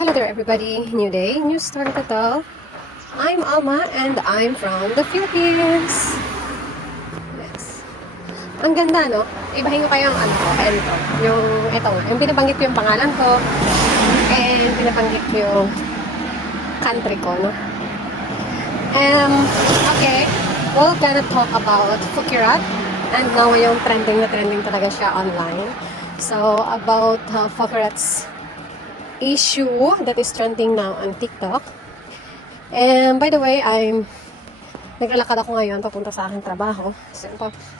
Hello there everybody, new day, new start at all. I'm Alma and I'm from the Philippines. Yes. Ang ganda, no? Ibahin ko kayo ang ano ko, ito. Yung binabanggit ko yung pangalan ko and binabanggit ko yung country ko, no? Okay, we're gonna talk about Fukirat and now yung trending na trending talaga siya online. So, about Fukirat's issue that is trending now on TikTok. And by the way, naglalakad ako ngayon papunta sa aking trabaho. So,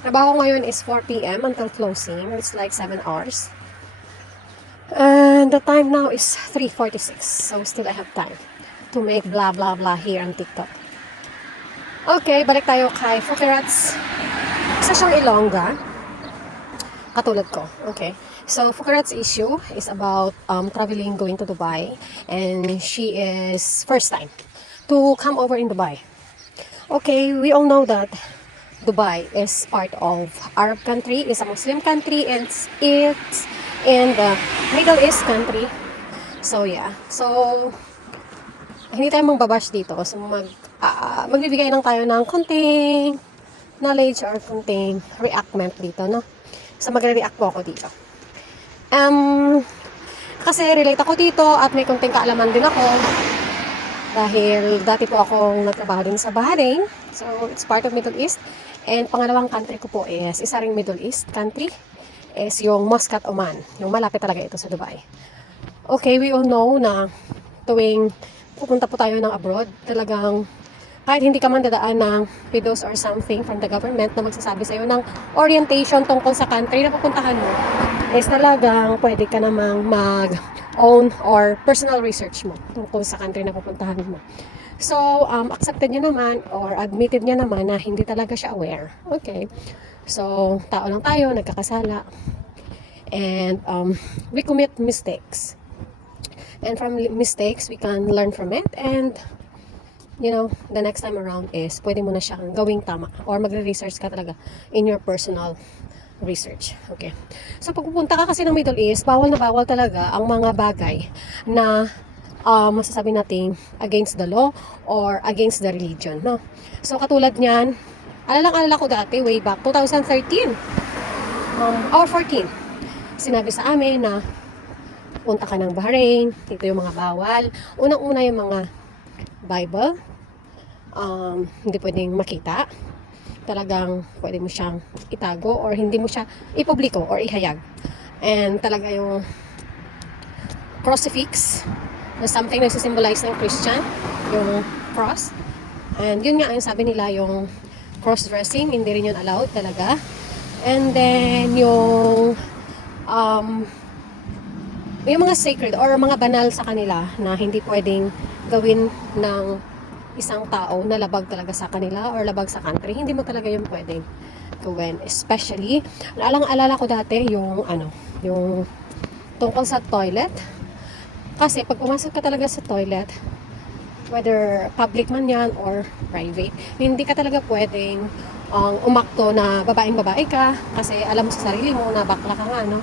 trabaho ngayon is 4 p.m. until closing. It's like 7 hours. And the time now is 3:46. So still I have time to make blah blah blah here on TikTok. Okay, balik tayo kay Fukirat's. Isa siyang Ilongga. Katulad ko. Okay. So, Fukirat's issue is about traveling, going to Dubai. And she is first time to come over in Dubai. Okay, we all know that Dubai is part of Arab country, is a Muslim country, and it's in the Middle East country. So, yeah. So, hindi tayo magbabash dito. So, magbibigay lang tayo ng konting knowledge or konting reactment dito, no? So, magre-react po ako dito. Kasi relate ako dito at may konting kaalaman din ako dahil dati po akong nagtrabaho din sa Bahrain. So, it's part of Middle East. And pangalawang country ko po is isa ring Middle East country is yung Muscat, Oman. Yung malapit talaga ito sa Dubai. Okay, we all know na tuwing pupunta po tayo ng abroad, talagang kahit hindi ka man dadaan ng videos or something from the government na magsasabi sa'yo ng orientation tungkol sa country na pupuntahan mo, is talagang pwede ka namang mag-own or personal research mo tungkol sa country na pupuntahan mo. So, accepted niya naman or admitted niya naman na hindi talaga siya aware. Okay. So, tao lang tayo, nagkakasala. And we commit mistakes. And from mistakes, we can learn from it. And the next time around is pwede mo na siyang gawing tama or magre-research ka talaga in your personal research. Okay. So, pag pupunta ka kasi ng Middle East, bawal na bawal talaga ang mga bagay na masasabi nating against the law or against the religion, no? So, katulad niyan, alala ko dati, way back 2013 or 14, sinabi sa amin na punta ka ng Bahrain, ito yung mga bawal. Unang-una yung mga Bible, hindi pwedeng makita. Talagang pwede mo siyang itago or hindi mo siya ipubliko or ihayag. And talaga yung crucifix na something na symbolize ng Christian, yung cross. And yun nga ang sabi nila, yung cross-dressing, hindi rin yun allowed talaga. And then yung mga sacred or mga banal sa kanila na hindi pwedeng gawin ng isang tao na labag talaga sa kanila or labag sa country, hindi mo talaga yung pwedeng gawin. Especially, alala ko dati yung tungkol sa toilet. Kasi pag pumasok ka talaga sa toilet, whether public man yan or private, hindi ka talaga pwedeng umakto na babaeng-babae ka kasi alam mo sa sarili mo na bakla ka nga, no?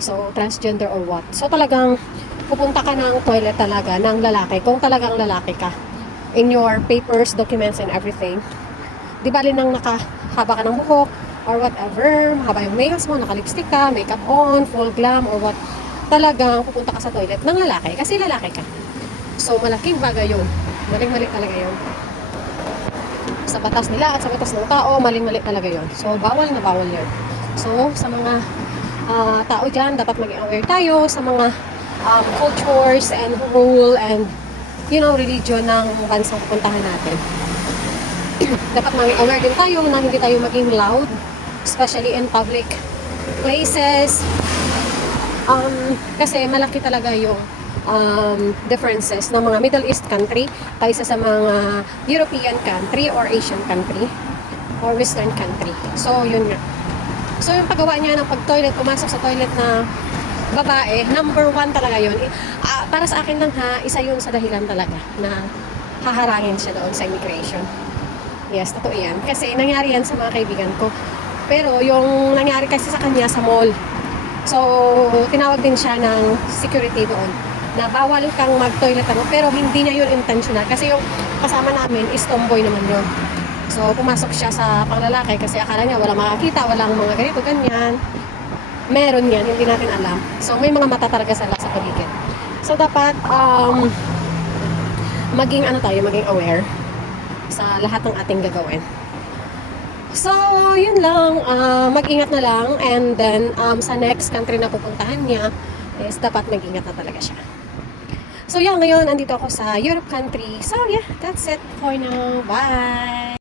So, transgender or what. So, talagang pupunta ka ng toilet talaga ng lalaki kung talagang lalaki ka. In your papers, documents, and everything. Di bali nang nakahaba ka ng buhok or whatever, mahaba yung nails mo, naka-lipstick ka, makeup on, full glam, or what. Talagang pupunta ka sa toilet ng lalaki kasi lalaki ka. So, malaking bagay yun. Maling-mali talaga yun. Sa batas nila at sa batas ng tao, maling-mali talaga yun. So, bawal na bawal yun. So, sa mga tao dyan, dapat maging aware tayo sa mga cultures and rule and religion ng bansang pupuntahan natin. Dapat maging aware din tayo na hindi tayo maging loud, especially in public places. Kasi malaki talaga yung differences ng mga Middle East country kaysa sa mga European country or Asian country or Western country. So, yun nga. So, yung paggawa niya ng pag-toilet, pumasok sa toilet na babae, number 1 talaga yun. Para sa akin lang isa yun sa dahilan talaga na haharangin siya doon sa immigration. Yes, totoo yan. Kasi nangyari yan sa mga kaibigan ko. Pero yung nangyari kasi sa kanya sa mall. So, tinawag din siya ng security doon. na bawal kang mag-toilet pero hindi niya yun intentional kasi yung kasama namin is tomboy naman yun. So pumasok siya sa panglalaki kasi akala niya walang makakita, walang mga ganito, ganyan. Meron yan, hindi natin alam. So may mga mata talaga sa paligid. So dapat maging maging aware sa lahat ng ating gagawin. So, yun lang, mag-ingat na lang, and then sa next country na pupuntahan niya is dapat mag-ingat na talaga siya. So, ngayon andito ako sa Europe country. So, yeah, that's it for now. Bye!